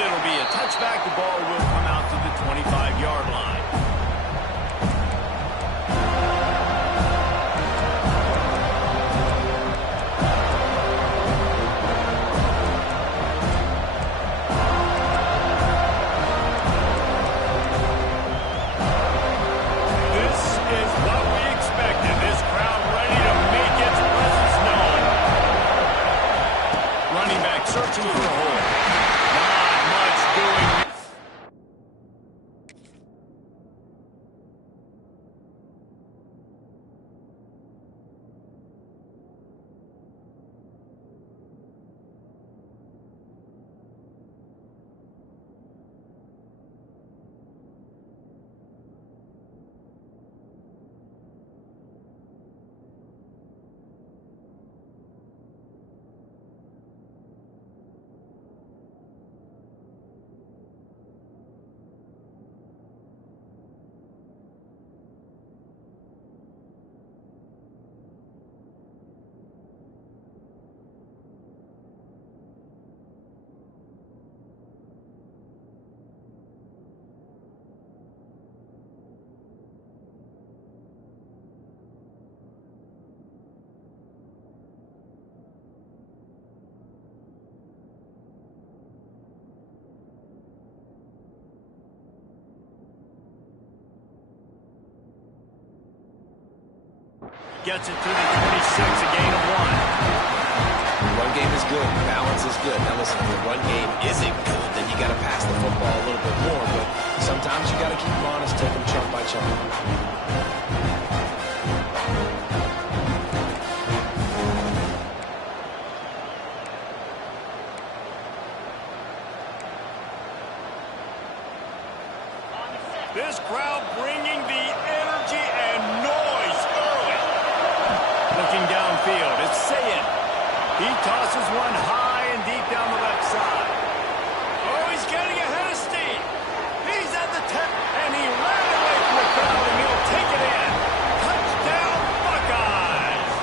it'll be a touchback. The ball will come out to the 25-yard line. Searching for a hole. Not much doing. Gets it to the 26, a gain of 1. The run game is good. Balance is good. Now listen, if the run game isn't good, then you got to pass the football a little bit more. But sometimes you got to keep them honest, take them chunk by chunk. This crowd bringing the energy and noise early. Looking downfield, it's Sayed. He tosses one high and deep down the left side. Oh, he's getting ahead of steam. He's at the 10, and he ran away from the crowd, and he'll take it in. Touchdown, Buckeyes!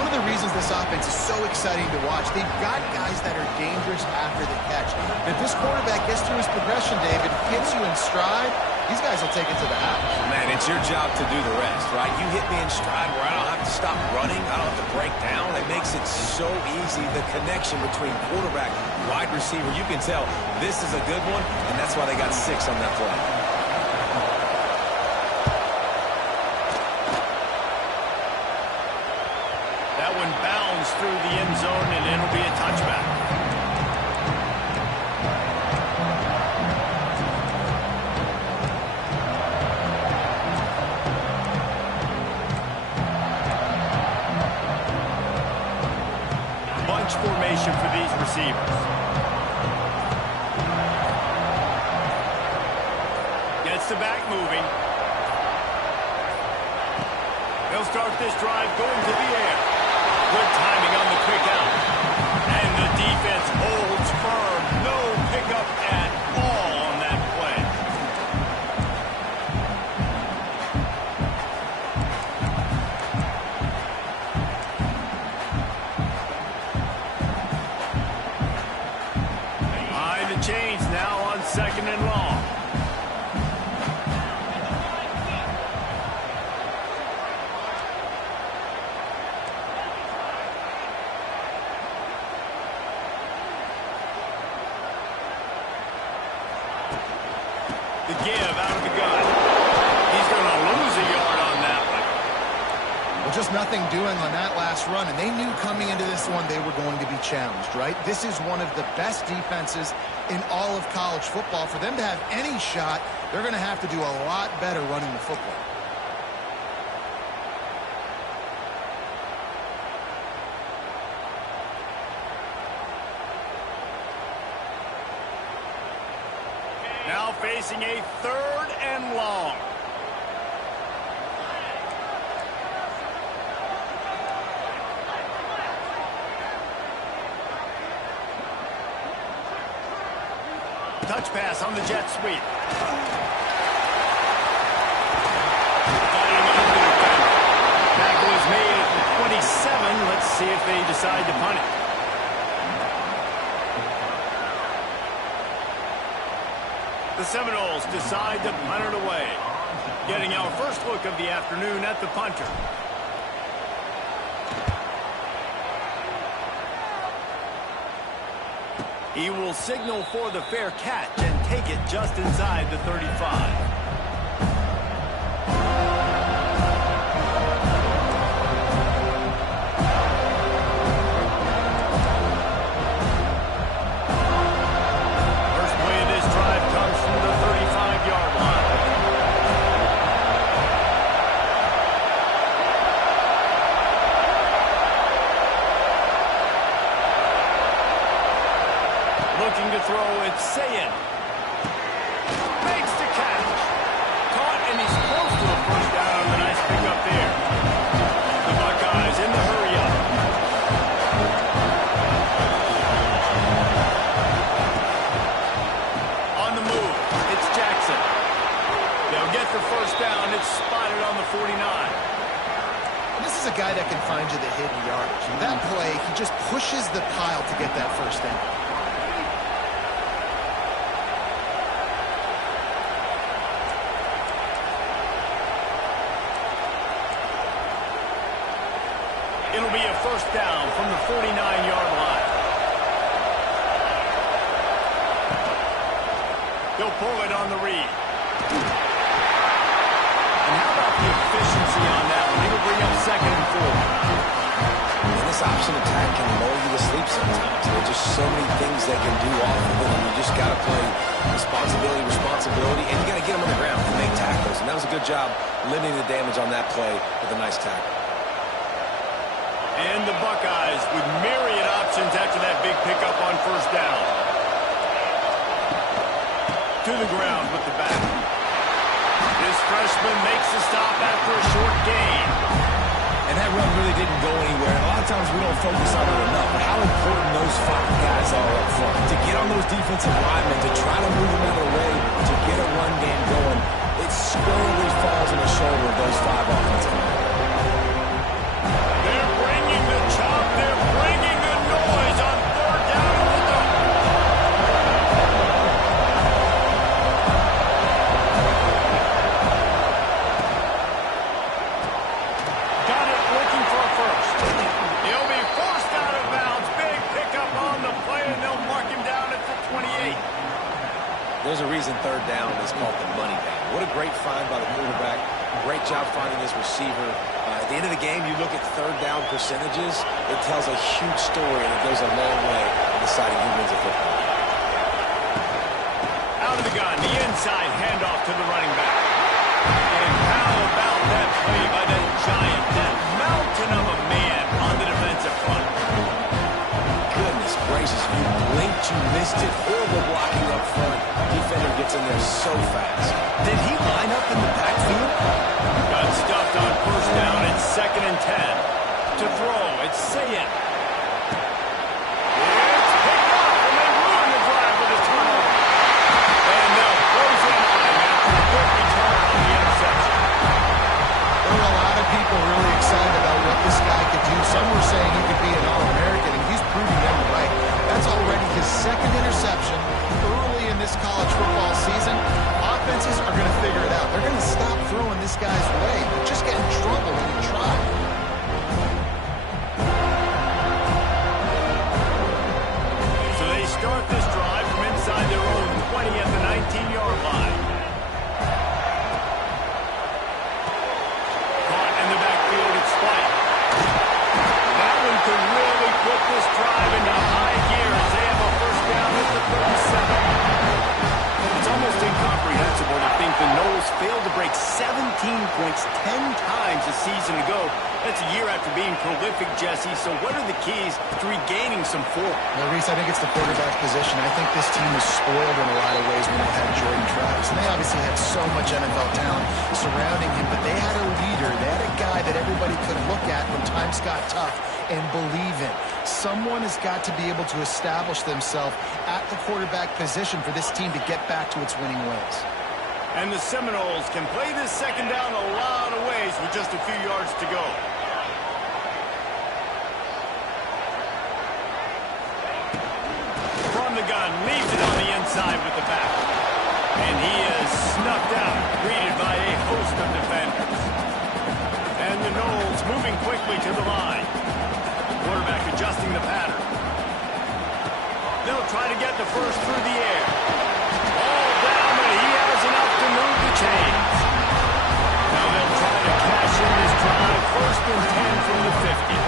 One of the reasons this offense is so exciting to watch, they've got guys that are dangerous after the catch. If this quarterback gets through his progression, David, gets you in stride, these guys will take it to the house. Man, it's your job to do the rest, right? You hit me in stride where I don't have to stop running. I don't have to break down. It makes it so easy. The connection between quarterback and wide receiver, you can tell this is a good one, and that's why they got 6 on that play. That one bounds through the end zone, and it'll be a touchback. Bunch formation for these receivers. Gets the back moving. They'll start this drive going to the air. Good timing on the quick out. And the defense holds firm. No pickup at all on that play. Behind the chains now on 2nd and long. The give out of the gun. He's going to lose a yard on that one. Well, just nothing doing on that last run, and they knew coming into this one they were going to be challenged, right? This is one of the best defenses in all of college football. For them to have any shot, they're going to have to do a lot better running the football. Now facing a 3rd and long. Touch pass on the jet sweep. Tackle is made at the 27. Let's see if they decide to punt it. The Seminoles decide to punt it away. Getting our first look of the afternoon at the punter. He will signal for the fair catch and take it just inside the 35. Looking to throw, it's Sayin. Makes the catch. Caught, and he's close to a first down. A nice pickup there. The Buckeyes in the hurry-up. On the move, it's Jackson. They'll get the first down. It's spotted on the 49. This is a guy that can find you the hidden yardage. That play, he just pushes the pile to get that first down. It'll be a first down from the 49-yard line. He'll pull it on the read. And how about the efficiency on that one? It'll bring up 2nd and 4. And this option attack can lull you to sleep sometimes. There are just so many things they can do off of it, and you just got to play responsibility, and you got to get them on the ground and make tackles. And that was a good job limiting the damage on that play with a nice tackle. And the Buckeyes with myriad options after that big pickup on first down. To the ground with the back. This freshman makes the stop after a short gain. And that run really didn't go anywhere. And a lot of times we don't focus on it enough, but how important those 5 guys are up front. To get on those defensive linemen, to try to move them out of the way, to get a run game going, it squarely falls on the shoulder of those 5 offensive linemen. They're bringing the noise on third down and the dunk. Got it, looking for a first. He'll be forced out of bounds. Big pickup on the play, and they'll mark him down at the 28. There's a reason third down is called the money down. What a great find by the quarterback. Great job finding his receiver. At the end of the game, you look at third down percentages, it tells a huge story, and it goes a long way in deciding who wins a football game. Out of the gun, the inside handoff to the running back. And how about that play by that giant, that mountain of a man on the defensive front? Goodness gracious, you blinked, you missed it. Horrible blocking up front. Defender gets in there so fast. Did he line up in the backfield? Got stuffed on first down. It's 2nd and 10. To throw, it's Sayin. It's picked up, and they ruin the drive with a turnover. And they'll close in on him after a good return on the interception. There were a lot of people really excited about what this guy could do. Some were saying he could be an All-American, and he's proving them right. That's already his 2nd interception early in this college football season. Offenses are going to figure it out. They're going to stop throwing this guy's way, but just get in trouble when you try. So they start this drive from inside their own 20 at the 19-yard line. Caught in the backfield, it's White. That one could really put this drive into high gear as they have a first down at the 37. It's almost incomprehensible to think the Noles failed to break 17 points 10 times a season ago. That's a year after being prolific, Jesse. So what are the keys to regaining some form? Well, Reese, I think it's the quarterback position. I think this team was spoiled in a lot of ways when they had Jordan Travis. And they obviously had so much NFL talent surrounding him, but they had a leader. They had a guy that everybody could look at when times got tough and believe in. Someone has got to be able to establish themselves at the quarterback position for this team to get back to its winning ways. And the Seminoles can play this second down a lot of ways with just a few yards to go. From the gun, leaves it on the inside with the back. And he is snuffed out, greeted by a host of defenders. And the Knowles moving quickly to the line. Quarterback adjusting the pattern. They'll try to get the first through the air. All down, but he has enough to move the chains. Now they'll try to cash in this drive. First and 10 from the 50.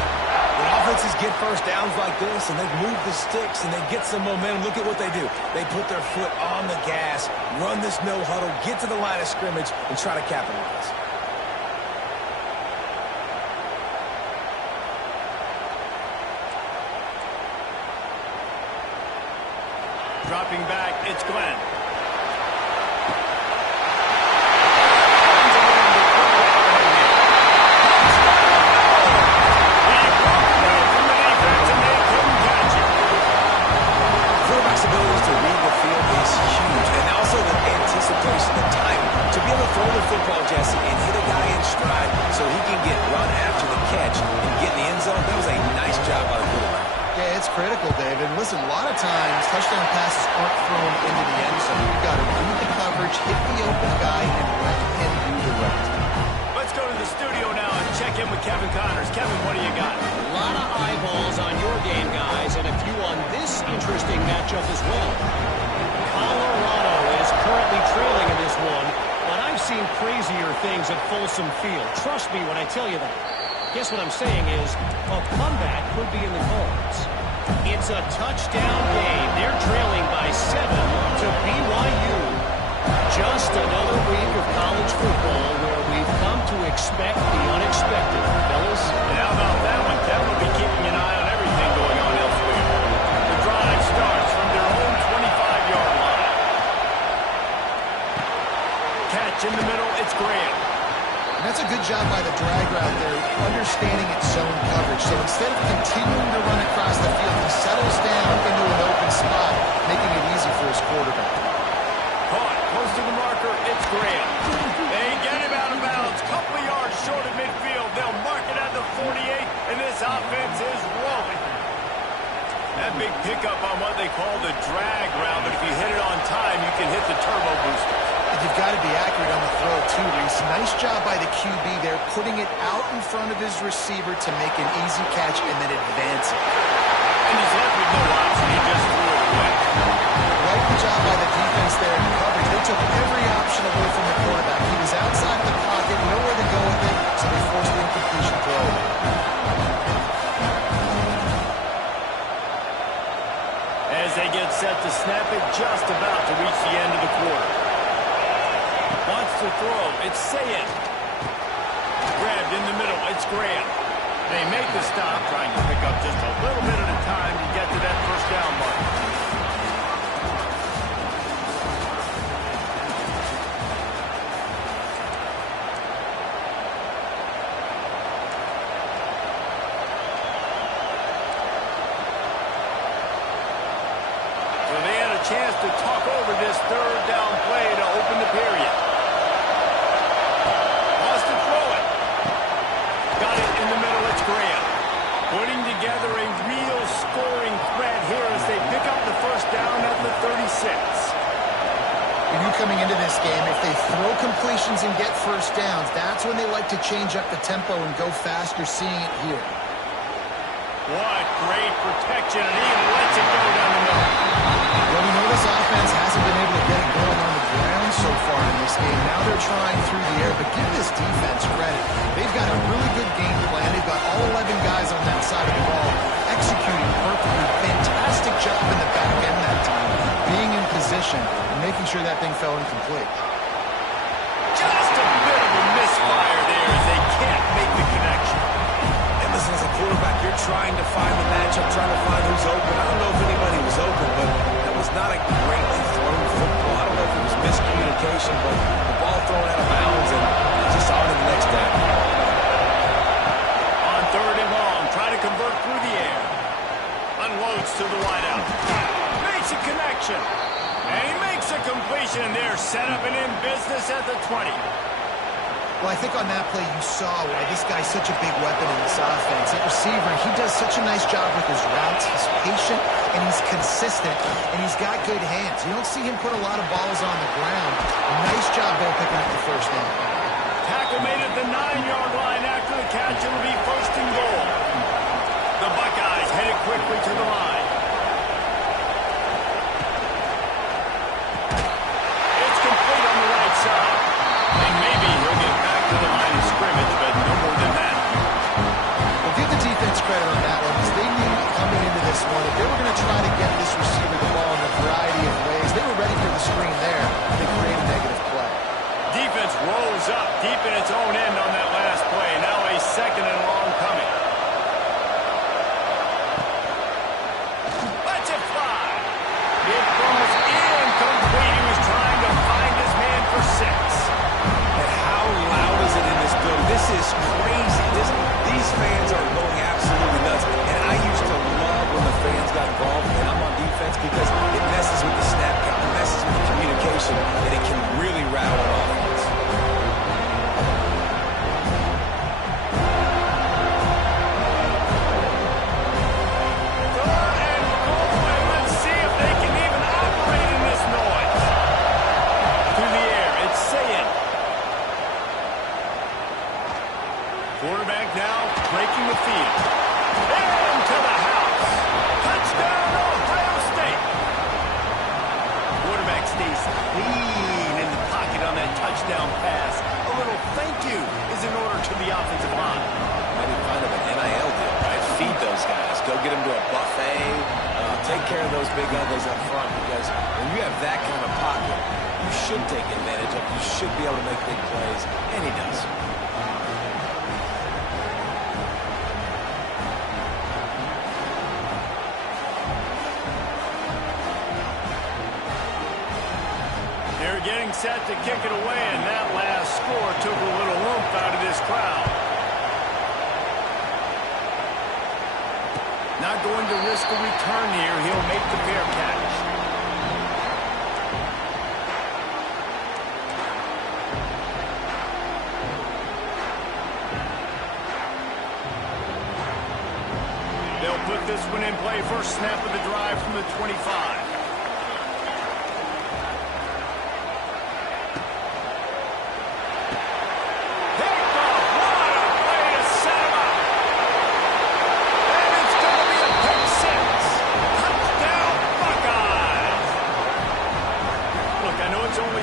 When offenses get first downs like this and they move the sticks and they get some momentum, look at what they do. They put their foot on the gas, run this no huddle, get to the line of scrimmage, and try to capitalize. Dropping back, it's Glenn. Quarterback's ability to read the field is huge, and also the anticipation, the timing. To be able to throw the football, Jesse, and hit a guy in stride so he can get run after the catch and get in the end zone, that was a nice job by the quarterback. Yeah, it's critical, David. Listen, a lot of times touchdown passes aren't thrown into the end zone. You've got to read the coverage, hit the open guy, and let him do the rest. Let's go to the studio now and check in with Kevin Connors. Kevin, what do you got? A lot of eyeballs on your game, guys, and a few on this interesting matchup as well. Colorado is currently trailing in this one, but I've seen crazier things at Folsom Field. Trust me when I tell you that. Guess what I'm saying is a comeback could be in the cards. It's a touchdown game. They're trailing by 7 to BYU. Just another week of college football where we've come to expect the unexpected. Fellas? And how about that one? Kevin will be keeping an eye on everything going on elsewhere. The drive starts from their own 25-yard line. Catch in the middle, it's Graham. And that's a good job by the drag route there, understanding its zone coverage. So instead of continuing to run across the field, he settles down into an open spot, making it easy for his quarterback. Caught, close to the marker, it's Graham. They get him out of bounds, couple of yards short of midfield. They'll mark it at the 48, and this offense is rolling. That big pickup on what they call the drag route, but if you hit it on time, you can hit the turbo booster. You've got to be accurate on the throw, too, Reese. Nice job by the QB there, putting it out in front of his receiver to make an easy catch and then advance it. And he's left with no option. He just threw it away. Right good job by the defense there in coverage. They took every option away from the quarterback. He was outside of the pocket, nowhere to go with it, so they forced the incompletion throw. As they get set to snap it, just about to reach the end of the quarter. Wants to throw, it's Sayin. Grabbed in the middle, it's Graham. They make the stop, trying to pick up just a little bit at a time to get to that first down mark. So they had a chance to talk over this third down play to open the period. Wants to throw it. Got it in the middle, it's Graham. Putting together a real scoring threat here as they pick up the first down at the 36. You knew coming into this game, if they throw completions and get first downs, that's when they like to change up the tempo and go faster, seeing it here. What great protection, and he lets it go down the middle. Well, we know this offense hasn't been able to get it going on the ground so far in this game. Now they're trying through the air, but give this defense credit. They've got a really good game plan. They've got all 11 guys on that side of the ball executing perfectly. Fantastic job in the back end that time, being in position and making sure that thing fell incomplete. Just a bit of a misfire there as they can't make the connection. And listen, as a quarterback, you're trying to find the matchup, trying to find who's open. I don't know if anybody was open, but that was not a greatly thrown football. I don't know if it was miscommunication, but the ball thrown out of bounds and just on to the next down. On third and long, try to convert through the air. Unloads to the wideout. Makes a connection. And he makes a completion. They're set up and in business at the 20. Well, I think on that play you saw why this guy's such a big weapon in this offense. At receiver, he does such a nice job with his routes. He's patient, and he's consistent, and he's got good hands. You don't see him put a lot of balls on the ground. Nice job there picking up the first down. Tackle made at the 9-yard line after the catch. It'll be first and goal. The Buckeyes headed quickly to the line. It's complete on the right side. And maybe he'll get back to the line of scrimmage, but no more than that. Well, give the defense credit on that one, because they knew coming into this one that they were going to try to get this receiver the ball in a variety of ways. They were ready for the screen there. They created a negative play. Defense rolls up deep in its own end on that last play. Now a second and long coming. Let's it fly. It falls incomplete. He was trying to find his man for 6. And how loud is it in this building? This is crazy. These fans are going absolutely nuts. And I used to love when the fans got involved, and I'm on defense, because it messes with the snap count, it messes with the communication, and it can really rattle an offense. Third and goal, and let's see if they can even operate in this noise. Through the air, it's Sayin. Quarterback now breaking the field. Into the house. Touchdown, Ohio State. Quarterback stays clean in the pocket on that touchdown pass. A little thank you is in order to the offensive line. Maybe find them an NIL deal, right? Feed those guys. Go get them to a buffet. Take care of those big uglies up front, because when you have that kind of pocket, you should take advantage of. You should be able to make big plays, and he does. They're getting set to kick it away, and that last score took a little oomph out of this crowd. Not going to risk a return here. He'll make the fair catch. They'll put this one in play. First snap of the drive from the 25.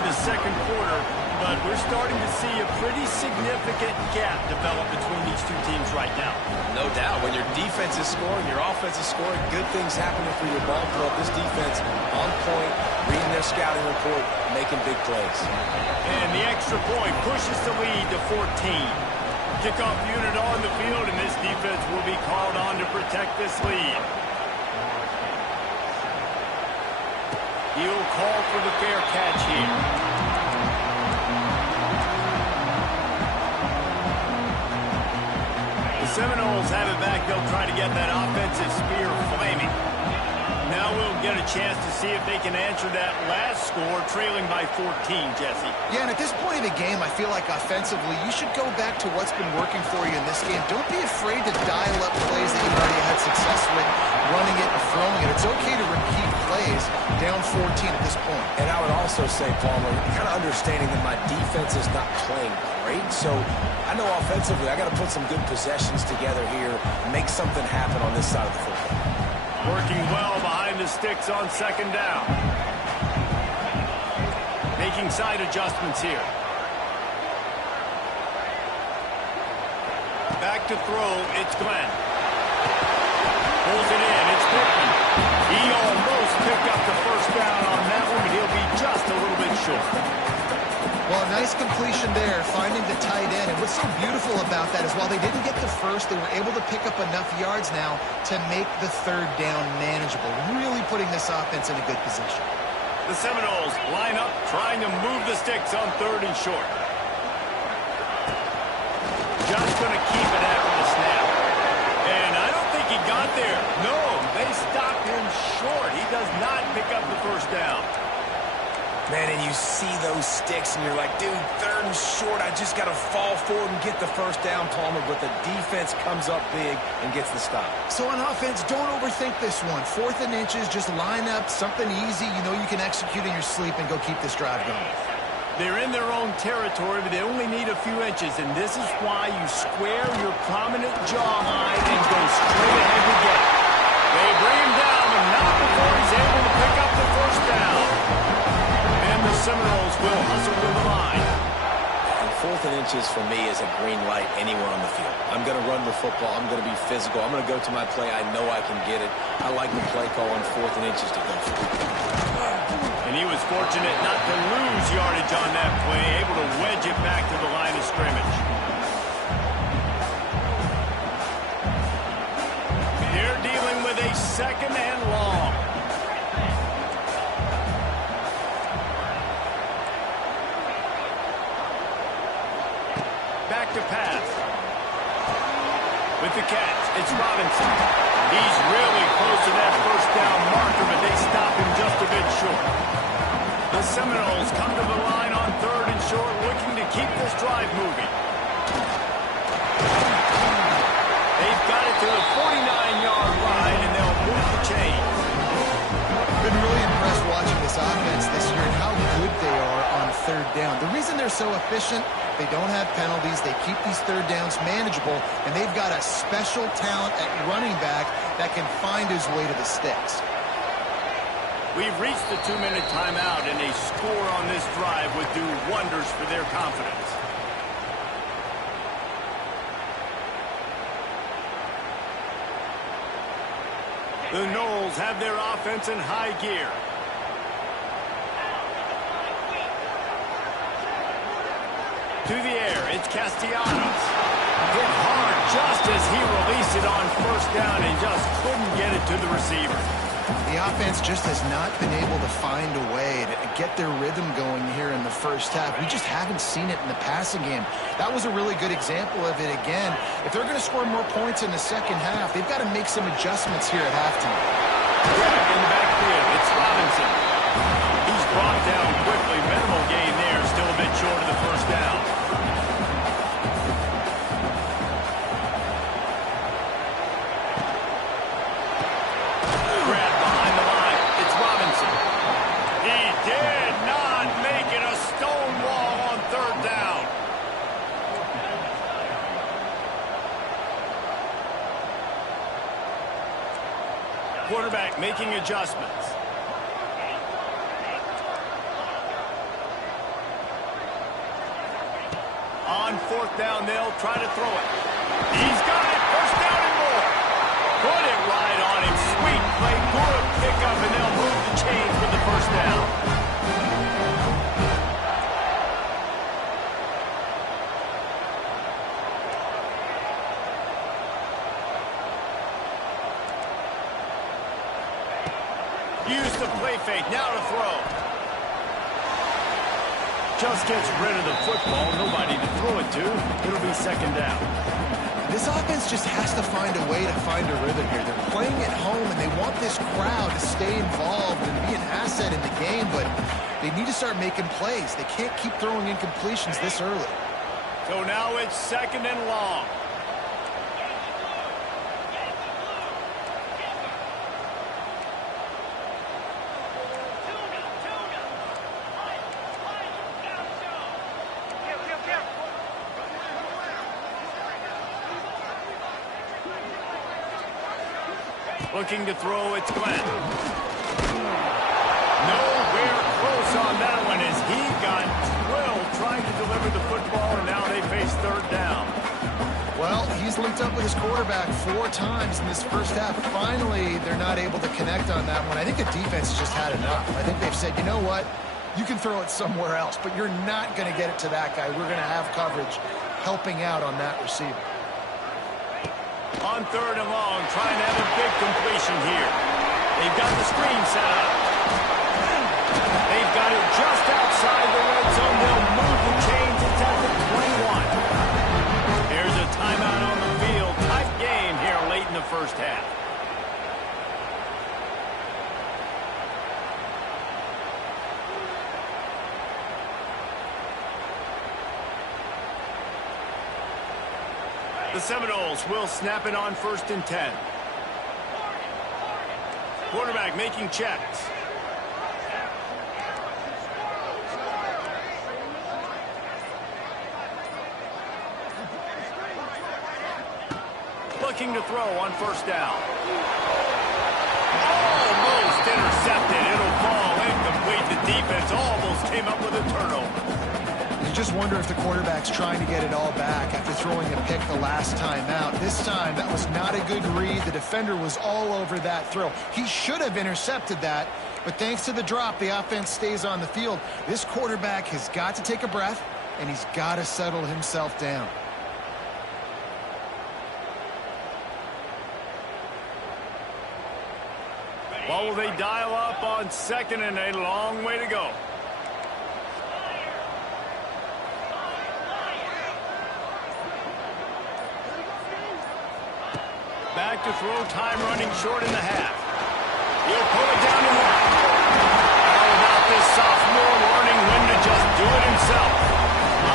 Second quarter, but we're starting to see a pretty significant gap develop between these two teams right now. No doubt. When your defense is scoring, your offense is scoring, good things happening for your ball club. This defense on point, reading their scouting report, making big plays. And the extra point pushes the lead to 14. Kickoff unit on the field, and this defense will be called on to protect this lead. He'll call for the fair catch here. The Seminoles have it back. They'll try to get that offensive spear flaming. Now we'll get a chance to see if they can answer that last score, trailing by 14, Jesse. Yeah, and at this point of the game, I feel like offensively, you should go back to what's been working for you in this game. Don't be afraid to dial up plays that you've already had success with, running it and throwing it. It's okay to repeat plays down 14 at this point. And I would also say, Palmer, kind of understanding that my defense is not playing great, so I know offensively I got to put some good possessions together here, make something happen on this side of the football. Working well behind the sticks on second down. Making side adjustments here. Back to throw, it's Glenn. Pulls it in, it's Pittman. He almost picked up the first down on that one, but he'll be just a little bit short. Well, a nice completion there, finding the tight end. And what's so beautiful about that is while they didn't get the first, they were able to pick up enough yards now to make the third down manageable, really putting this offense in a good position. The Seminoles line up, trying to move the sticks on third and short. Just going to keep it after the snap. And I don't think he got there. No, they stopped him short. He does not pick up the first down. Man, and you see those sticks, and you're like, dude, 3rd and short. I just got to fall forward and get the first down, Palmer. But the defense comes up big and gets the stop. So on offense, don't overthink this one. 4th and inches, just line up something easy you know you can execute in your sleep and go keep this drive going. They're in their own territory, but they only need a few inches, and this is why you square your prominent jawline and go straight ahead to get it. They bring him down, but not before he's able to pick up the first down. And the Seminoles will hustle to the line. And 4th and inches for me is a green light anywhere on the field. I'm going to run the football. I'm going to be physical. I'm going to go to my play. I know I can get it. I like the play call on 4th and inches to go for it. And he was fortunate not to lose yardage on that play, able to wedge it back to the line of scrimmage. They're dealing with a 2nd and long. Back to pass. With the catch, it's Robinson. He's really close to that first down marker, but they stop him just a bit short. The Seminoles come to the line on 3rd and short, looking to keep this drive moving. They've got it to the 49-yard line, and they'll move the chain. Been really impressed watching this offense this year and how good they are on 3rd down. The reason they're so efficient, they don't have penalties, they keep these 3rd downs manageable, and they've got a special talent at running back that can find his way to the sticks. We've reached the 2-minute timeout, and a score on this drive would do wonders for their confidence. The Noles have their offense in high gear. To the air, it's Castellanos. Hit hard just as he released it on 1st down and just couldn't get it to the receiver. The offense just has not been able to find a way to get their rhythm going here in the first half. We just haven't seen it in the passing game. That was a really good example of it again. If they're going to score more points in the second half, they've got to make some adjustments here at halftime. Back in the backfield, it's Robinson. He's brought down quickly. Minimal gain there, still a bit short of the first down. Quarterback making adjustments. On 4th down, they'll try to throw it. He's got it. 1st down and more. Put it right on him. Sweet play. Good pickup, and they'll move the chains with the 1st down. Use the play fake, now to throw. Just gets rid of the football, nobody to throw it to. It'll be 2nd down. This offense just has to find a way to find a rhythm here. They're playing at home, and they want this crowd to stay involved and be an asset in the game, but they need to start making plays. They can't keep throwing incompletions this early. So now it's 2nd and long. Looking to throw, it's Glenn. Nowhere close on that one as he got drilled trying to deliver the football, and now they face 3rd down. Well, he's linked up with his quarterback 4 times in this first half. Finally, they're not able to connect on that one. I think the defense just had enough. I think they've said, you know what? You can throw it somewhere else, but you're not going to get it to that guy. We're going to have coverage helping out on that receiver. On 3rd and long, trying to have a big completion here. They've got the screen set up. They've got it just outside the red zone. They'll move the chains. It's at the 21. There's a timeout on the field. Tight game here late in the first half. The Seminoles will snap it on 1st and 10. Quarterback making checks. Looking to throw on 1st down. Almost intercepted. It'll fall incomplete. The defense almost came up with a turnover. You just wonder if the quarterback's trying to get it all back after throwing a pick the last time out. This time, that was not a good read. The defender was all over that throw. He should have intercepted that, but thanks to the drop, the offense stays on the field. This quarterback has got to take a breath, and he's got to settle himself down. What will they dial up on 2nd and a long way to go? Back to throw, time running short in the half. He'll pull it down and one. How about this sophomore learning when to just do it himself?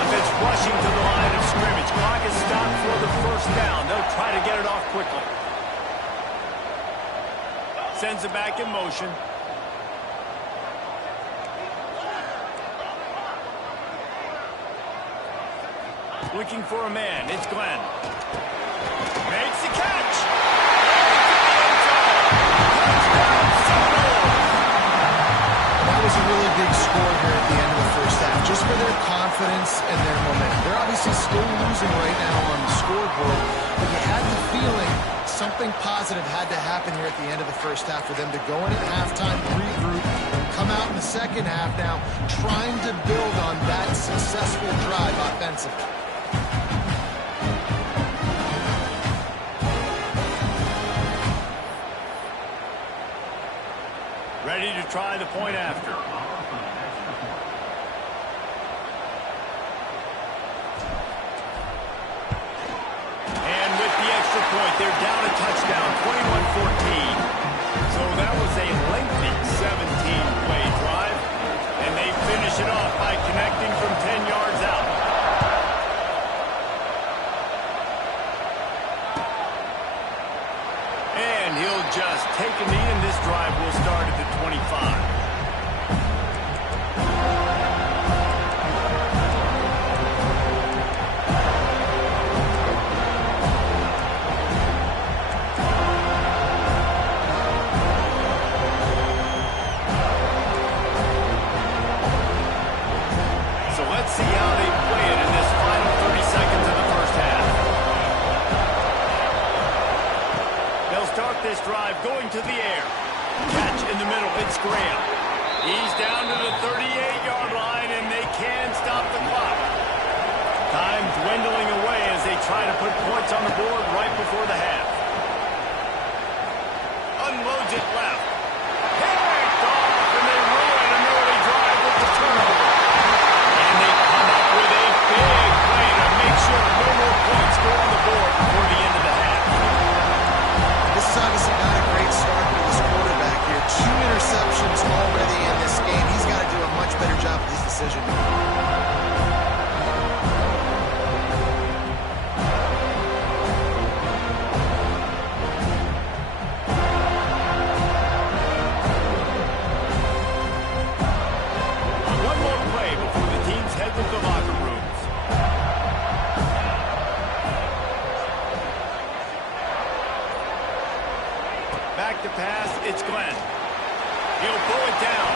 Offense rushing to the line of scrimmage. Clock is stopped for the 1st down. They'll try to get it off quickly. Sends it back in motion. Looking for a man. It's Glenn. Makes the catch. Touchdown, Seminoles. That was a really big score here at the end of the 1st half, just for their confidence and their momentum. They're obviously still losing right now on the scoreboard, but you had the feeling something positive had to happen here at the end of the 1st half for them to go in at halftime, regroup, and come out in the 2nd half now trying to build on that successful drive offensively. Ready to try the point after. And with the extra point, they're down a touchdown, 21-14. So that was a lengthy 17-play drive, and they finish it off by connecting from 10 yards out. And he'll just take a knee, and this drive will start at the 25. See how they play it in this final 30 seconds of the 1st half. They'll start this drive going to the air. Catch in the middle. It's Graham. He's down to the 38-yard line, and they can stop the clock. Time dwindling away as they try to put points on the board right before the half. Unloads it left. Picked off, and they ruin an early drive with the turnover. With a big play to make sure no more points go on the board before the end of the half. This is obviously not a great start for this quarterback here. 2 interceptions already in this game. He's got to do a much better job with his decision. One more play before the teams head to the locker rooms. Back to pass, it's Glenn. He'll pull it down.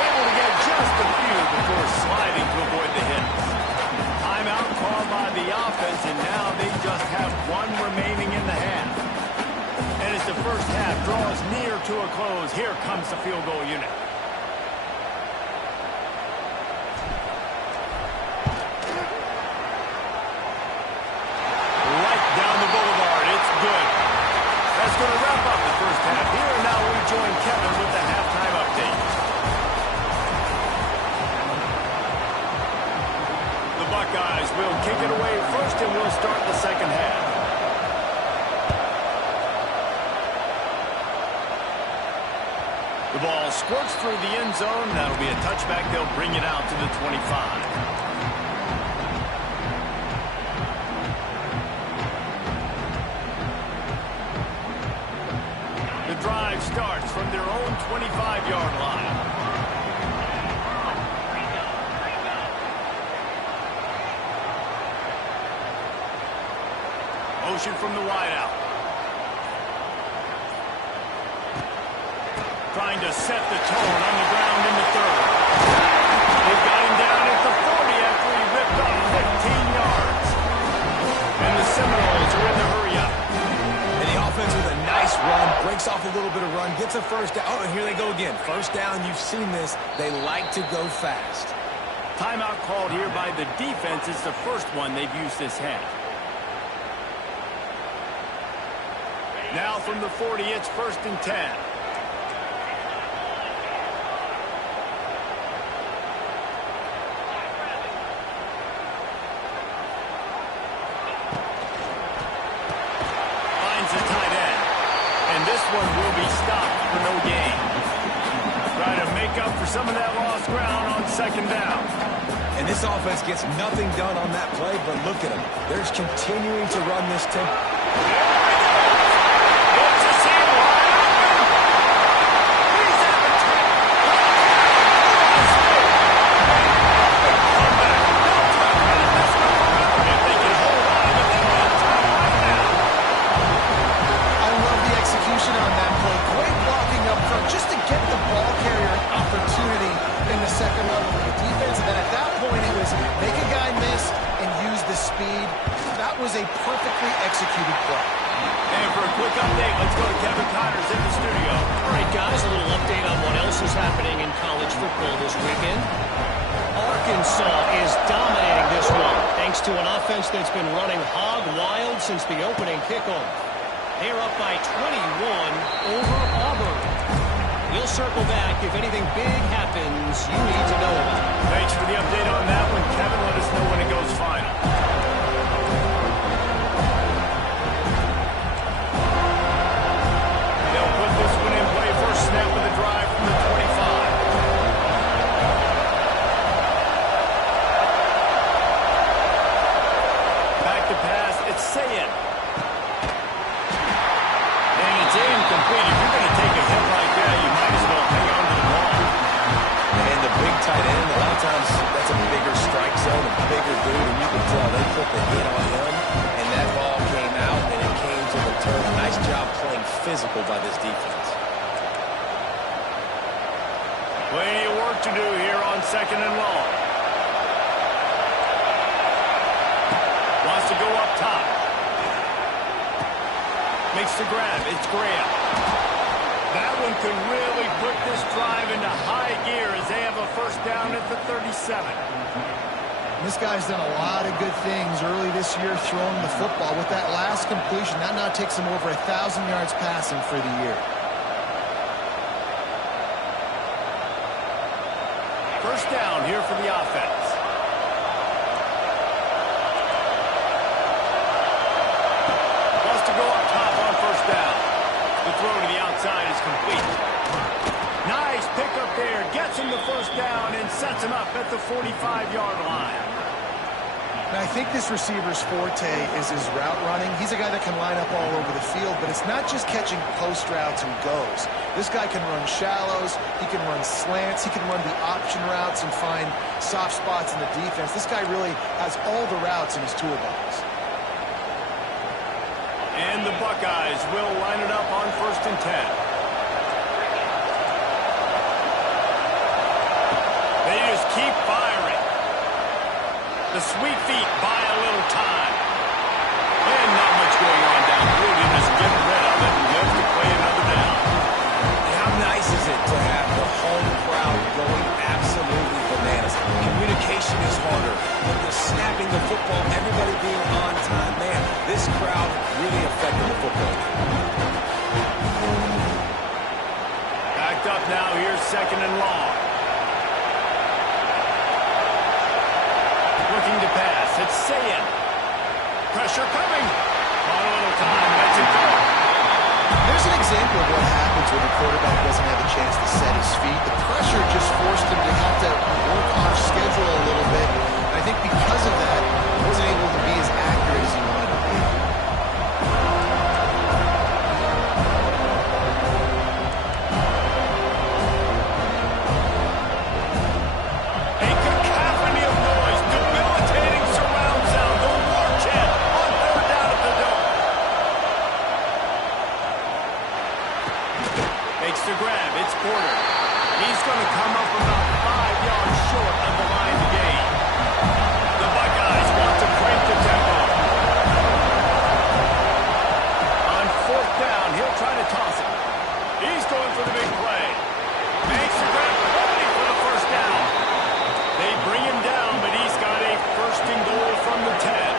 Able to get just a few before sliding to avoid the hits. Timeout called by the offense, and now they just have one remaining in the half. And as the 1st half draws near to a close, here comes the field goal unit. That's going to wrap up the 1st half here, and now we join Kevin with the halftime update. The Buckeyes will kick it away first, and we'll start the 2nd half. The ball squirts through the end zone. That'll be a touchback. They'll bring it out to the 25. yards from their own 25-yard line. Motion from the wideout. Trying to set the tone on the ground in the third. They've got him down at the 40 after he ripped off 15 yards. And the Seminoles are in the hurry-up. And the offense with a nice run, breaks off a little bit of run, gets a first down. Oh, and here they go again. First down, you've seen this. They like to go fast. Timeout called here by the defense. It's the first one they've used this half. Now from the 40, it's 1st and 10. Finds the tight end. And this one will be stopped for no gain. Try to make up for some of that lost ground on 2nd down. And this offense gets nothing done on that play, but look at them. They're continuing to run this tempo. Was a perfectly executed play. And for a quick update, let's go to Kevin Connors in the studio. All right, guys, a little update on what else is happening in college football this weekend. Arkansas is dominating this one, thanks to an offense that's been running hog wild since the opening kickoff. They're up by 21 over Auburn. We'll circle back if anything big happens you need to know about. Thanks for the update on that one, Kevin. Let us know when it goes final. Snap of the drive from the 25. Back to pass, it's Sayin. And it's incomplete. If you're going to take a hit like that, you might as well hang on to the ball. And the big tight end, a lot of times that's a bigger strike zone, a bigger dude, and you can tell they put the hit on him, and that ball came out, and it came to the turf. Nice job playing physical by this defense. Plenty of work to do here on 2nd and long. Wants to go up top. Makes the grab. It's Graham. That one could really put this drive into high gear as they have a first down at the 37. This guy's done a lot of good things early this year throwing the football. With that last completion, that now takes him over 1,000 yards passing for the year. First down here for the offense. Wants to go up top on first down. The throw to the outside is complete. Nice pickup there. Gets him the first down and sets him up at the 45-yard line. Now, I think this receiver's forte is his route running. He's a guy that can line up all over the field, but it's not just catching post routes and goes. This guy can run shallows, he can run slants, he can run the option routes and find soft spots in the defense. This guy really has all the routes in his toolbox. And the Buckeyes will line it up on 1st and 10. They just keep firing. The sweet feet buy a little time. And not much going on down here. They just get rid of it and live to play another down. And how nice is it to have the home crowd going absolutely bananas? Communication is harder, but the snapping the football, everybody being on time, man, this crowd really affected the football. Backed up now. Here's 2nd and long. Looking to pass. It's Sayin. Pressure coming. On a little time. Lets it go. There's an example of what happens when a quarterback doesn't have a chance to set his feet. The pressure just forced him to have to work off schedule a little bit. And I think because of that, he wasn't able to be as accurate as he wanted to be. grab. It's Porter. He's going to come up about 5 yards short of the line to gain. The Buckeyes want to crank the tempo. On 4th down, he'll try to toss it. He's going for the big play. Makes the grab, only for the first down. They bring him down, but he's got a 1st and goal from the 10.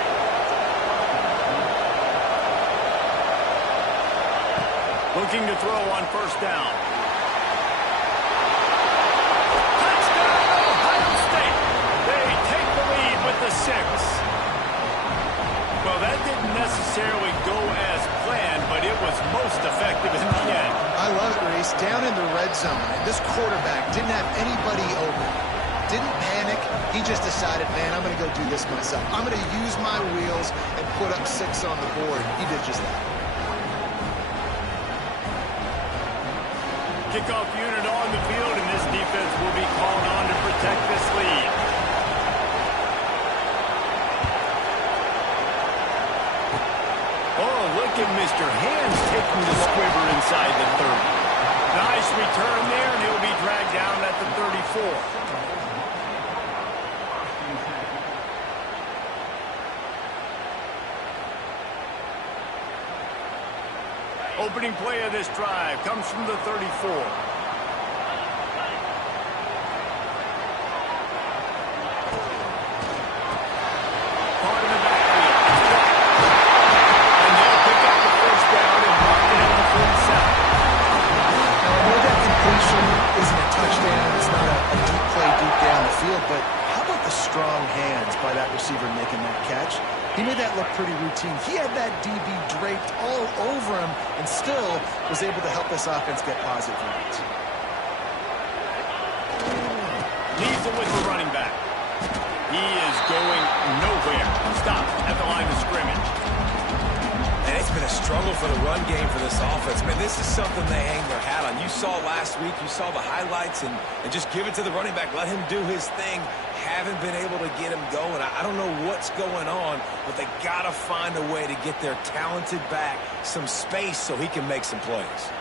Looking to throw on 1st down. Touchdown, Ohio State. They take the lead with the 6. Well, that didn't necessarily go as planned, but it was most effective in the end. I love it, Reese. Down in the red zone, and this quarterback didn't have anybody open. Didn't panic. He just decided, man, I'm going to go do this myself. I'm going to use my wheels and put up 6 on the board. He did just that. Kickoff unit on the field, and this defense will be called on to protect this lead. Oh, look at Mr. Hands taking the squiver inside the 30. Nice return there, and he'll be dragged down at the 34. Opening play of this drive comes from the 34. Caught in the backfield. And they'll pick up the 1st down and mark it at the 47. Now, I know that completion isn't a touchdown. It's not a deep play deep down the field, but how about the strong hands by that receiver making that catch? He made that look pretty routine. He had that DB draped all over him and still was able to help this offense get positive yards. Leaves it with the running back. He is going nowhere. Stopped at the line of scrimmage. And it's been a struggle for the run game for this offense. Man, this is something they hang their hat on. You saw last week, you saw the highlights, and just give it to the running back. Let him do his thing. Haven't been able to get him going. I don't know what's going on, but they got to find a way to get their talented back some space so he can make some plays.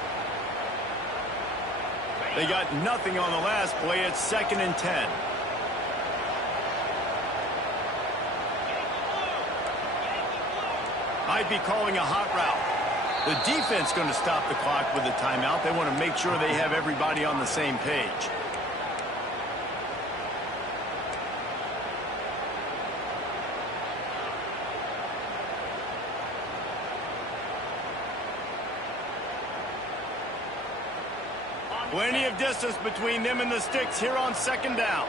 They got nothing on the last play. It's 2nd and 10. Might be calling a hot route. The defense going to stop the clock with a timeout. They want to make sure they have everybody on the same page. Plenty of distance between them and the sticks here on 2nd down.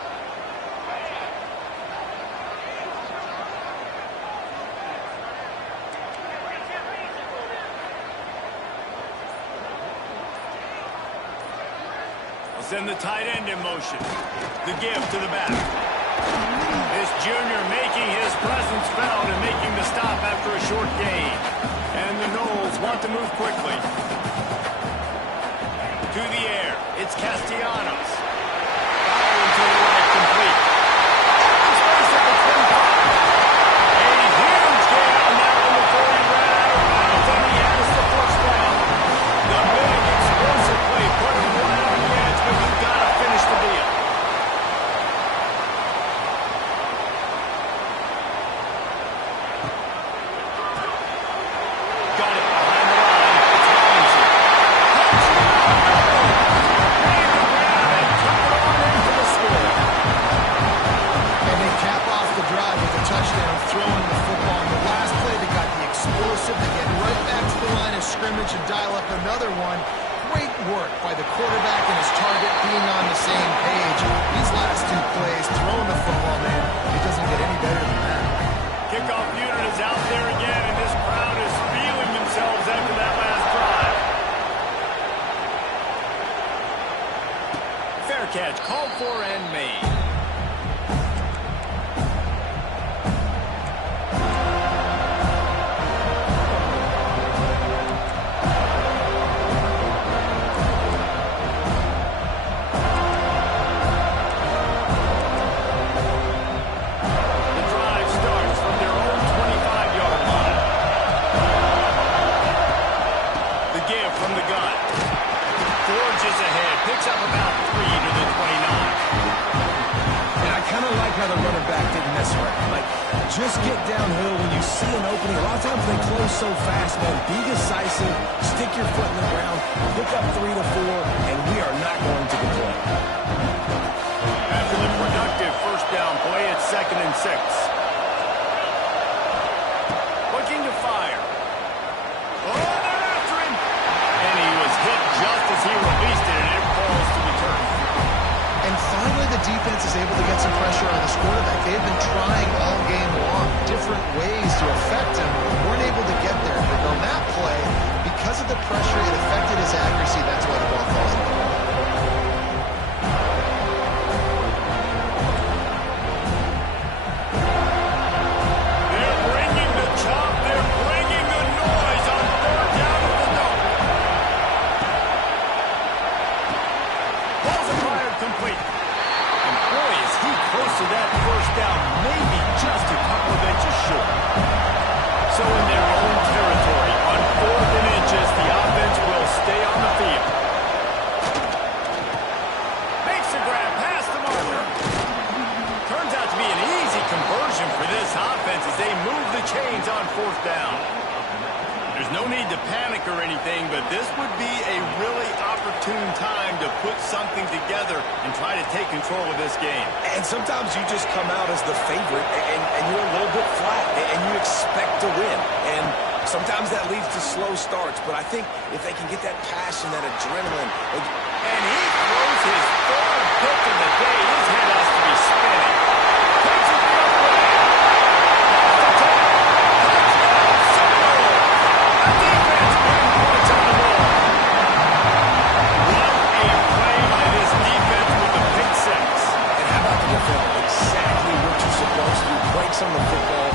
They'll send the tight end in motion. The give to the back. This junior making his presence felt and making the stop after a short gain. And the Noles want to move quickly. To the air, it's Castellanos. Firing to the right, complete. Space at the 25. A huge gain on that one before he ran out of bounds, and he has the 1st down. The big explosive play put him right on the edge, but you've got to finish the deal. Got it behind the line. It's Robinson. Touchdown, throwing the football. In the last play, they got the explosive to get right back to the line of scrimmage and dial up another one. Great work by the quarterback and his target being on the same page. These last 2 plays, throwing the football, man, it doesn't get any better than that. Kickoff unit is out there again, and this crowd is feeling themselves after that last drive. Fair catch, called for and made. From the gun. Forge is ahead. Picks up about 3 to the 29. And I kind of like how the running back didn't mess around. Like, just get downhill when you see an opening. A lot of times they close so fast, man. Be decisive, stick your foot in the ground, pick up 3 to 4, and we are not going to complain. After the productive first down play, it's 2nd and 6. Looking to fire. Oh, they're after him. And he was hit just as he released it, and it falls to the turf. And finally, the defense is able to get some pressure on this quarterback. They've been trying all game long, different ways to affect him. Weren't able to get there. But on that play, because of the pressure, it affected his accuracy. That's why the ball falls in. They're bringing the chop. They're bringing the noise on 3rd down at the dome. Balls are fired complete. And boy, is he close to that first down, maybe just a couple of inches short. So in their own territory, on 4th and inches, the offense will stay on the field. Makes the grab past the marker. Turns out to be an easy conversion for this offense as they move the chains on 4th down. There's no need to panic or anything, but this would be a really opportune time to put something together and try to take control of this game. And sometimes you just come out as the favorite, and you're a little bit flat, and you expect to win. And sometimes that leads to slow starts, but I think if they can get that passion, that adrenaline. And he throws his 3rd pick of the day. His head has to be spinning. Takes it the other way. Off the top. Touchdown, Seminole. The defense putting points on the board. What a play by this defense with the pick 6. And how about the defender? Exactly what you're supposed to do. Breaks on the football,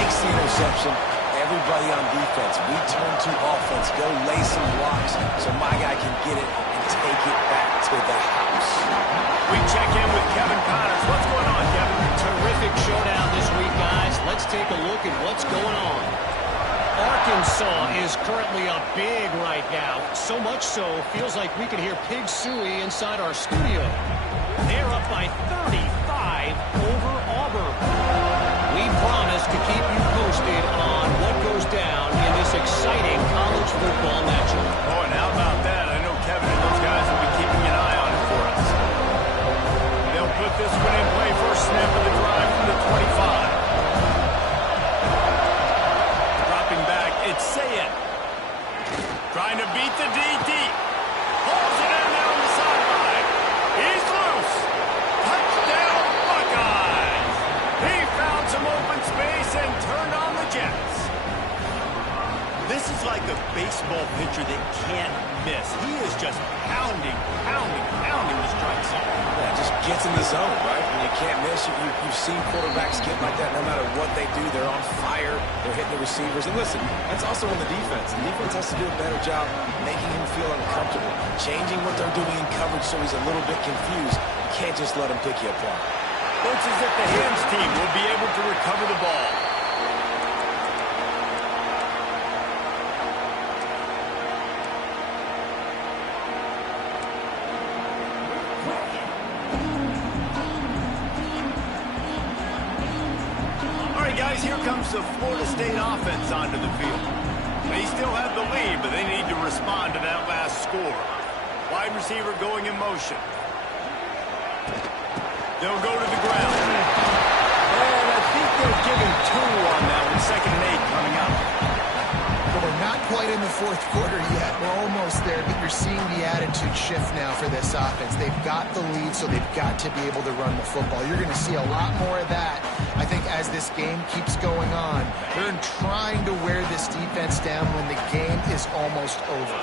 makes the interception. Everybody on defense, we turn to offense. Go lay some blocks so my guy can get it and take it back to the house. We check in with Kevin Connors. What's going on, Kevin? Terrific showdown this week, guys. Let's take a look at what's going on. Arkansas is currently up big right now. So much so, feels like we can hear Pig Suey inside our studio. They're up by 35 over Auburn. We promise to keep you posted on what goes down in this exciting college football matchup. Oh, and how about that? I know Kevin and those guys will be keeping an eye on it for us. They'll put this one in play. First snap of the drive from the 25. Dropping back, it's Sayed. Trying to beat the DT. Pulls it in down the sideline. He's loose. Touchdown, Buckeyes. He found some open space and turned on the Jets. This is like a baseball pitcher that can't miss. He is just pounding the strike zone. Yeah, just gets in the zone, right? When you can't miss, you've seen quarterbacks get like that no matter what they do. They're on fire. They're hitting the receivers. And listen, that's also on the defense. The defense has to do a better job making him feel uncomfortable, changing what they're doing in coverage so he's a little bit confused. You can't just let him pick you apart. Looks as if the Hams team will be able to recover the ball. All right, guys, here comes the Florida State offense onto the field. They still have the lead, but they need to respond to that last score. Wide receiver going in motion. They'll go to the ground. And I think they're giving 2 on that one. 2nd and 8 coming up. Well, we're not quite in the 4th quarter yet. We're almost there, but you're seeing the attitude shift now for this offense. They've got the lead, so they've got to be able to run the football. You're going to see a lot more of that, I think, as this game keeps going on. They're trying to wear this defense down when the game is almost over.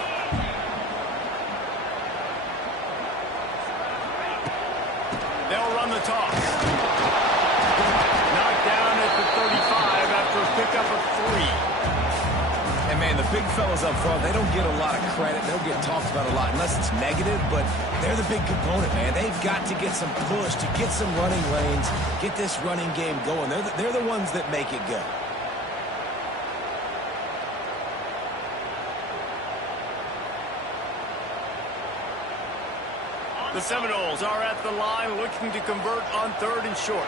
They'll run the toss. Knocked down at the 35 after a pickup of 3. And, man, the big fellas up front, they don't get a lot of credit. They'll get talked about a lot unless it's negative, but they're the big component, man. They've got to get some push, to get some running lanes, get this running game going. They're the ones that make it go. The Seminoles are at the line looking to convert on 3rd and short.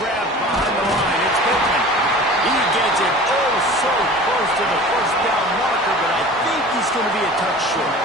Grab behind the line. It's Pittman. He gets it oh so close to the first down marker, but I think he's going to be a touch short.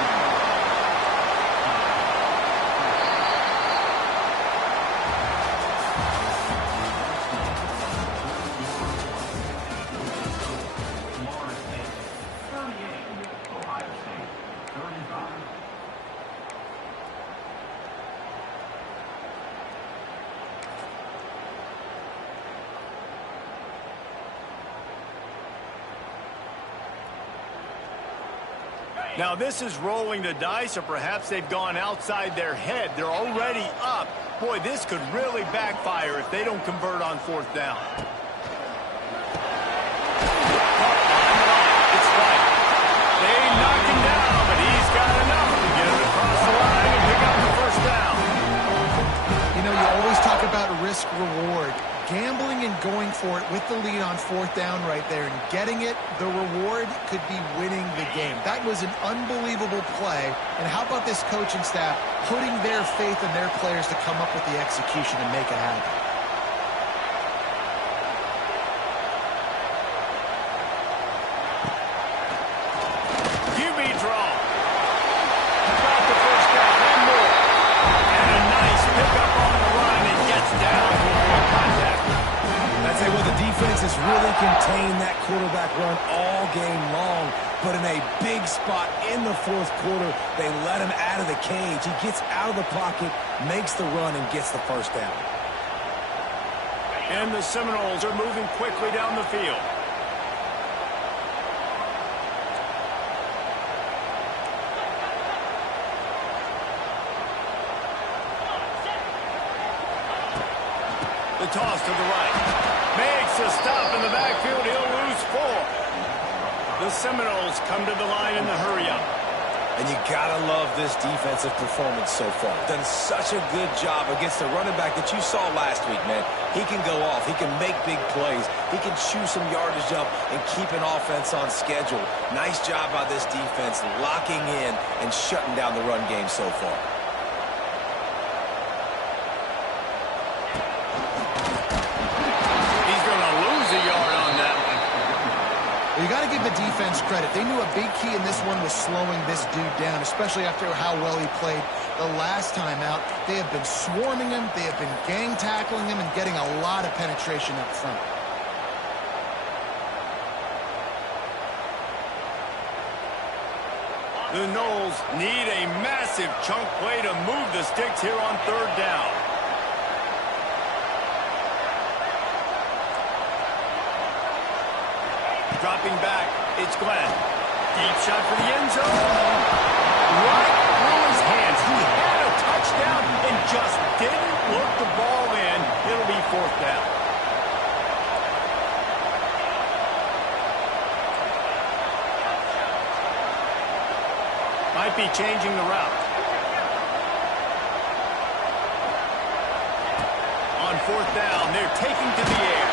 Now, this is rolling the dice, or perhaps they've gone outside their head. They're already up. Boy, this could really backfire if they don't convert on 4th down. It's right. They knock him down, but he's got enough to get it across the line and pick up the first down. You know, you always talk about risk-reward. Gambling and going for it with the lead on 4th down right there and getting it, the reward could be winning the game. That was an unbelievable play. And how about this coaching staff putting their faith in their players to come up with the execution and make it happen? QB draw. Got the first down and more. And a nice pickup on the line and gets down before contact. I'd say, well, the defense has really contained that quarterback run all game long, but in a big spot in the 4th quarter, they let him out of the cage. He gets out of the pocket, makes the run, and gets the first down. And the Seminoles are moving quickly down the field. The toss to the right. Makes a stop in the backfield. He'll lose 4. The Seminoles come to the line in the hurry-up. And you gotta love this defensive performance so far. Done such a good job against the running back that you saw last week, man. He can go off. He can make big plays. He can chew some yardage up and keep an offense on schedule. Nice job by this defense locking in and shutting down the run game so far. You got to give the defense credit. They knew a big key in this one was slowing this dude down, especially after how well he played the last time out. They have been swarming him. They have been gang tackling him and getting a lot of penetration up front. The Noles need a massive chunk play to move the sticks here on 3rd down. Dropping back, it's Glenn. Deep shot for the end zone. Right through his hands. He had a touchdown and just didn't look the ball in. It'll be 4th down. Might be changing the route. On 4th down, they're taking to the air.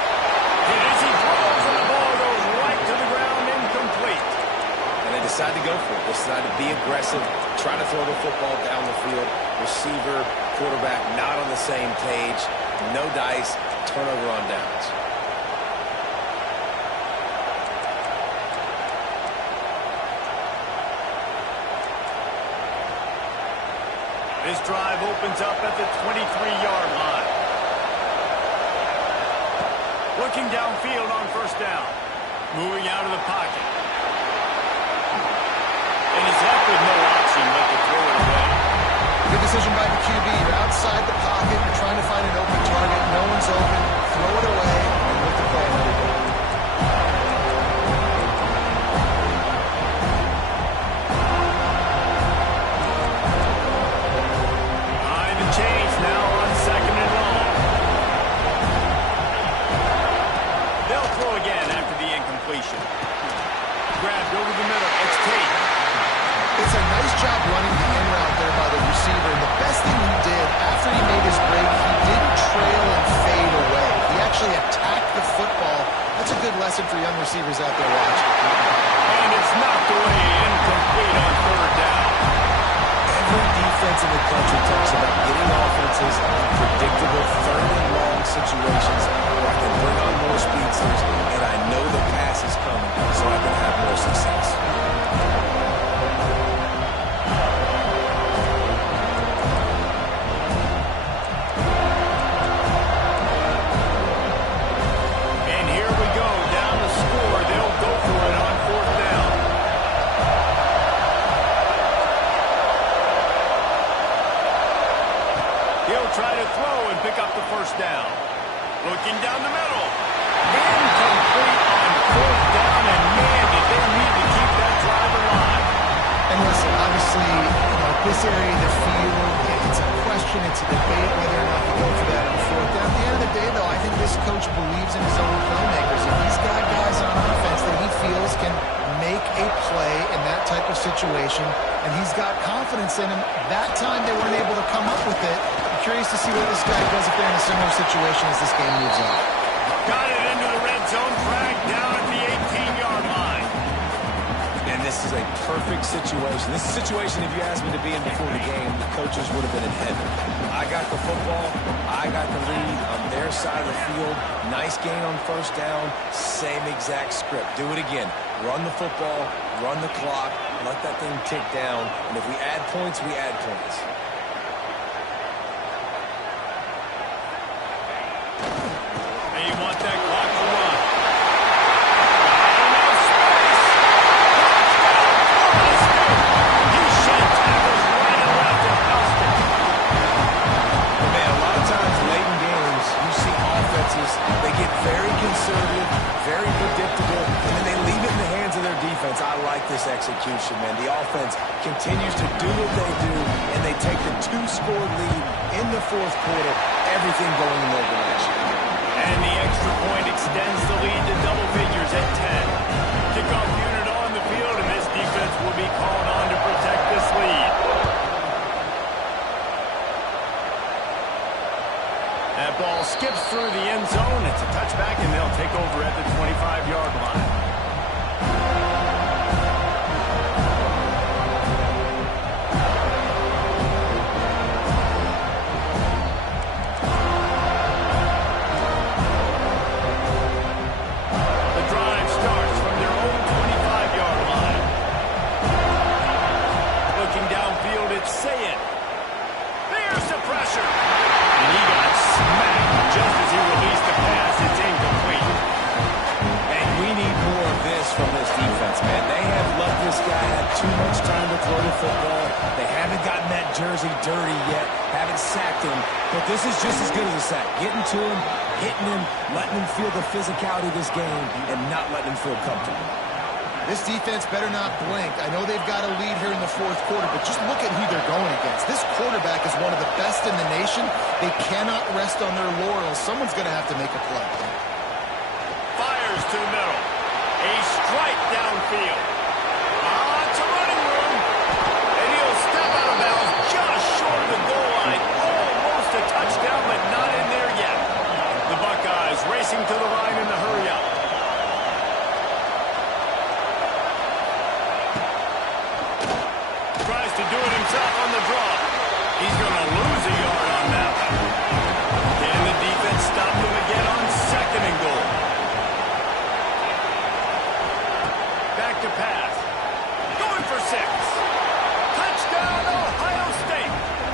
It is he throws and the ball goes right to the ground, incomplete. And they decide to go for it. They decide to be aggressive, try to throw the football down the field. Receiver, quarterback not on the same page. No dice, turnover on downs. This drive opens up at the 23-yard line. Looking downfield on 1st down. Moving out of the pocket. And he's left with no option but to throw it away. Good decision by the QB. You're outside the pocket. You're trying to find an open target. No one's open. Throw it away and let the play happen. Time to change now on 2nd and long. They'll throw again after the incompletion. Grabbed over the middle. It's Tate. It's a nice job running the in route there by the receiver. And the best thing he did after he made his break, he didn't trail and fade away. He actually lesson for young receivers out there watching. And it's knocked away, incomplete on third down. Every defense in the country talks about getting offenses in predictable third and long situations where I can bring on more speedsters, and I know the pass is coming, so I can have more success. And here we go, down the score. They'll go for it on fourth down. He'll try to throw and pick up the first down. Looking down the middle. Incomplete on fourth down, and man, did they need to keep that drive alive. And listen, obviously, this area of the field, it's a question, it's a debate whether or not you go for that on fourth down. At the end of the day, though, I think this coach believes in his own playmakers, and he's got guys on offense that he feels can make a play in that type of situation, and he's got confidence in him. That time they weren't able to come up with it. I'm curious to see what this guy does if they're in a similar situation as this game moves on. Got it into the red zone, dragged down at the 18-yard line. And this is a perfect situation. This is a situation, if you asked me to be in before the game, the coaches would have been in heaven. I got the football. I got the lead on their side of the field. Nice gain on first down. Same exact script. Do it again. Run the football, run the clock, let that thing tick down. And if we add points, we add points. And you want that clock to run. He shed tackles right and left and housed it. Man, a lot of times late in games, you see offenses, they get very conservative, very predictable, and then they leave it in the hands of their defense. I like this execution, man. The offense continues to do what they do, and they take the two-score lead in the fourth quarter, everything going in their direction. And the extra point extends the lead to double figures at 10. Kickoff unit on the field, and this defense will be called on to protect this lead. That ball skips through the end zone. It's a touchback, and they'll take over at the 25-yard line. Jersey dirty yet, haven't sacked him, but this is just as good as a sack. Getting to him, hitting him, letting him feel the physicality of this game, and not letting him feel comfortable. This defense better not blink. I know they've got a lead here in the fourth quarter, but just look at who they're going against. This quarterback is one of the best in the nation. They cannot rest on their laurels. Someone's going to have to make a play. Fires to the middle. A strike downfield. It's a running room. And he'll step out of bounds just short of the goal line. Almost a touchdown, but not in there yet. The Buckeyes racing to the line in the hurry-up. Tries to do it himself on the draw. He's going to lose a yard on that one. Can the defense stop him again on second and goal? Back to pass. Going for 6. Touchdown, Ohio State.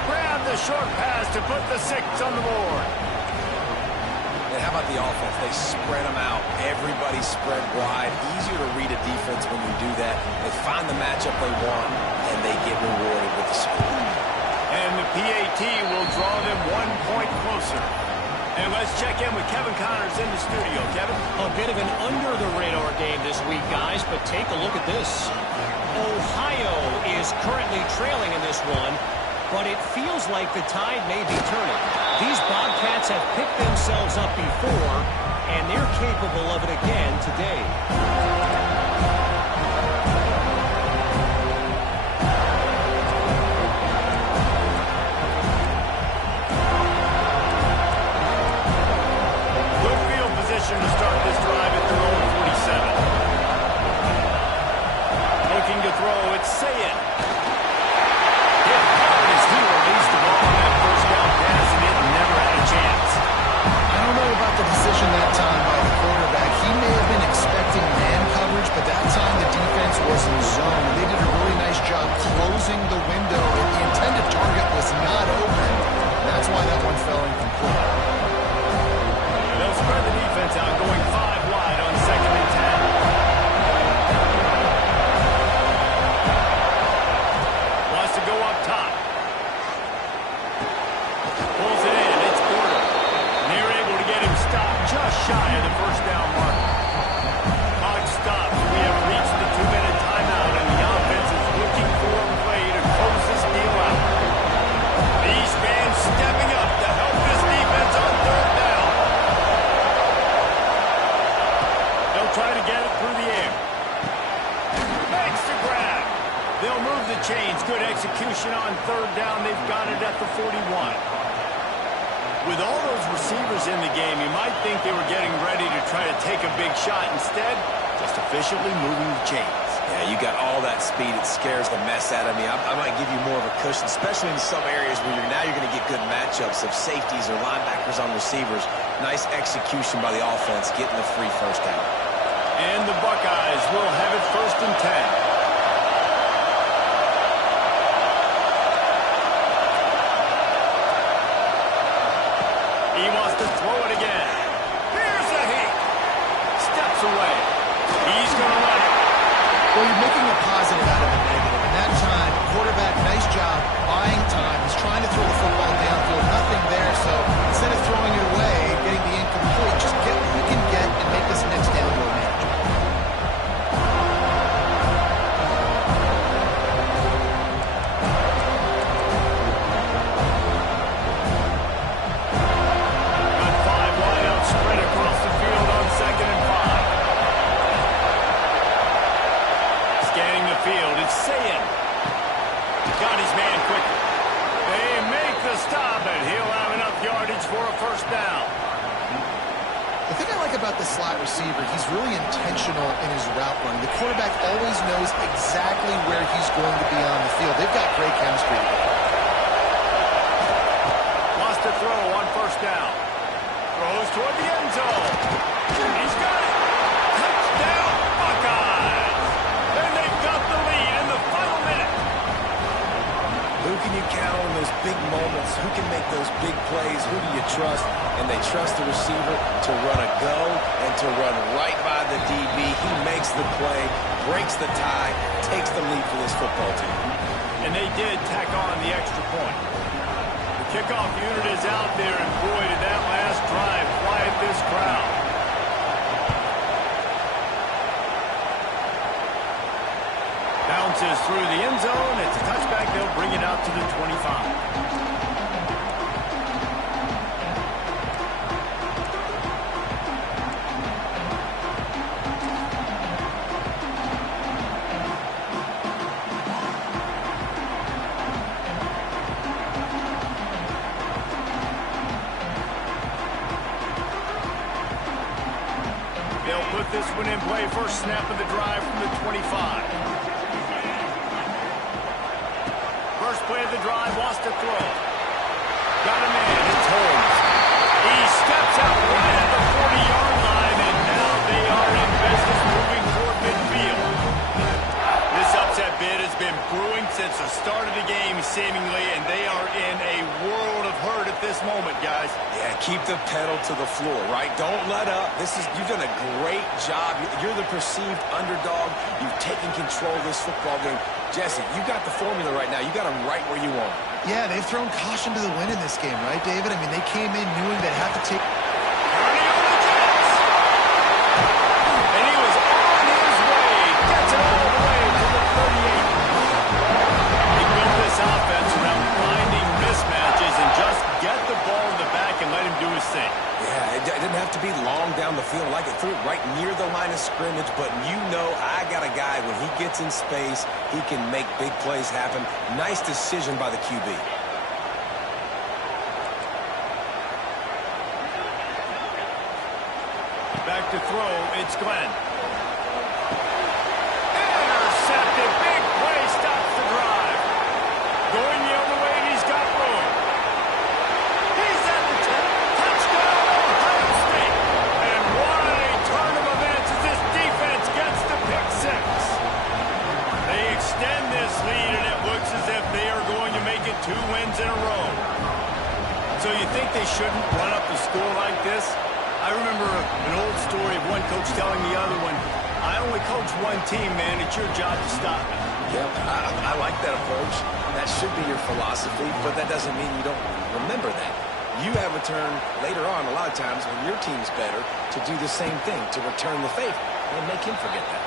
Grab the short pass to put the 6 on the board. And how about the offense? They spread them out. Everybody spread wide. Easier to read a defense when you do that. They find the matchup they want, and they get rewarded with the score. And the PAT will draw them 1 point closer. And let's check in with Kevin Connors in the studio. Kevin? A bit of an under-the-radar game this week, guys, but take a look at this. Ohio is currently trailing in this one, but it feels like the tide may be turning. These Bobcats have picked themselves up before, and they're capable of it again today. Good field position to start this drive at their own 46. in zone. They did a really nice job closing the window. The intended target was not open. That's why that one fell incomplete. They'll spread the defense out, going 5 wide on 2nd and 10. Wants to go up top. Pulls it in. It's Porter. They're able to get him stopped just shy of the first down mark. Clock stops. We have reached the 2-minute timeout, and the offense is looking for a play to close this deal out. These fans stepping up to help this defense on 3rd down. They'll try to get it through the air. Makes the grab. They'll move the chains. Good execution on 3rd down. They've got it at the 41. With all those receivers in the game, you might think they were getting ready to try to take a big shot. Instead, just efficiently moving the chains. Yeah, you got all that speed. It scares the mess out of me. I might give you more of a cushion, especially in some areas where you're going to get good matchups of safeties or linebackers on receivers. Nice execution by the offense, getting the free first down. And the Buckeyes will have it 1st and 10. He wants to throw it again. Here's a heat. Steps away. He's going to run it. Well, you're making a positive out of a negative. And that time, quarterback, nice job, buying time. He's trying to throw the football downfield. Nothing there. So instead of throwing it away, getting the incomplete, just get what you can get and make this next down more manageable. Field. It's Sayin. Got his man quickly. They make the stop, and he'll have enough yardage for a 1st down. The thing I like about the slot receiver, he's really intentional in his route running. The quarterback always knows exactly where he's going to be on the field. They've got great chemistry. Wants to throw on 1st down. Throws toward the end zone. He's got it. Touchdown, Buckeyes. And they've got the lead in the final minute. Who can you count on those big moments? Who can make those big plays? Who do you trust? And they trust the receiver to run a go and to run right by the DB. He makes the play, breaks the tie, takes the lead for this football team. And they did tack on the extra point. The kickoff unit is out there, and boy, did that last drive quiet this crowd. Bounces through the end zone. It's a touchback. They'll bring it out to the 25. They'll put this one in play. First snap of the drive from the 25. First play of the drive, wants to throw. Got a man, it's Holmes. He steps out right at the 40-yard line, and now they are in business moving toward midfield. This upset bid has been brewing since the start of the game, seemingly, and they are in a world of hurt at this moment, guys. Yeah, keep the pedal to the floor, right? Don't let up. You've done a great job. You're the perceived underdog. You've taken control of this football game. Jesse, you got the formula right now. You got them right where you want. Yeah, they've thrown caution to the wind in this game, right, David? I mean, they came in knowing they'd have to take... Running on the Jets! And he was on his way. Gets it all the way to the 38. He built this offense around finding mismatches and just get the ball in the back and let him do his thing. Yeah, it didn't have to be long down the field. Like it threw it right near the line of scrimmage, but you know I got a guy, when he gets in space, he can make big plays happen. Nice decision by the QB. Back to throw, it's Glenn. Intercepted, big play, stops the drive. Going the other way, and he's got room. He's at the 10. Touchdown, Ohio State. And what a turn of events as this defense gets the pick six. coach telling the other one, I only coach one team, man. It's your job to stop me. Yep, I like that approach. That should be your philosophy, but that doesn't mean you don't remember that. You have a turn later on a lot of times when your team's better to do the same thing, to return the favor, and make him forget that.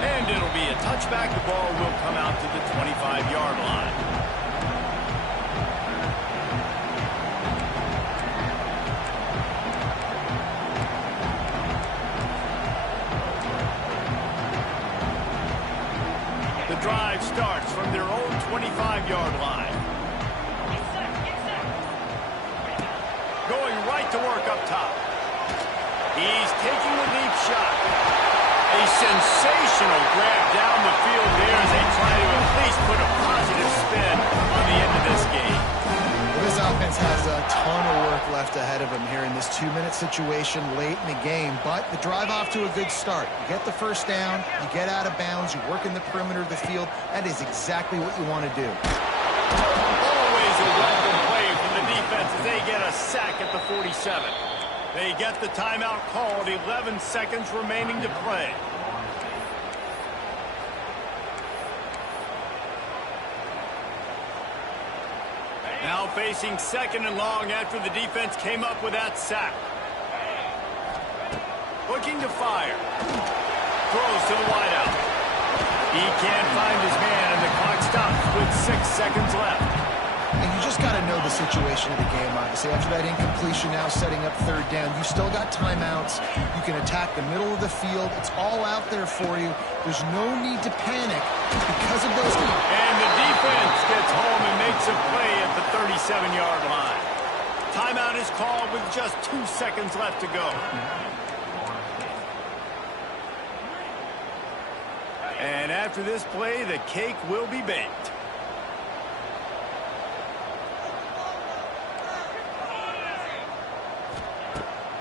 And it'll be a touchback. The ball will come out to the 25-yard line. The drive starts from their own 25-yard line. Going right to work up top. He's taking the deep shot. A sensational grab down the field there as they try to at least put a positive spin on the end of this game. Well, this offense has a ton of work left ahead of them here in this 2-minute situation late in the game, but the drive off to a good start. You get the first down, you get out of bounds, you work in the perimeter of the field. That is exactly what you want to do. Always a welcome play from the defense as they get a sack at the 47. They get the timeout called, 11 seconds remaining to play. Now facing 2nd and long after the defense came up with that sack. Looking to fire. Throws to the wideout. He can't find his man, and the clock stops with 6 seconds left. And you just got to know the situation of the game, obviously. After that incompletion, now setting up 3rd down, you still got timeouts. You can attack the middle of the field. It's all out there for you. There's no need to panic because of those. And the defense gets home and makes a play at the 37-yard line. Timeout is called with just 2 seconds left to go. And after this play, the cake will be baked.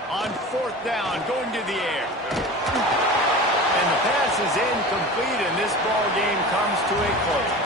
On 4th down, going to the air. And the pass is incomplete, and this ball game comes to a close.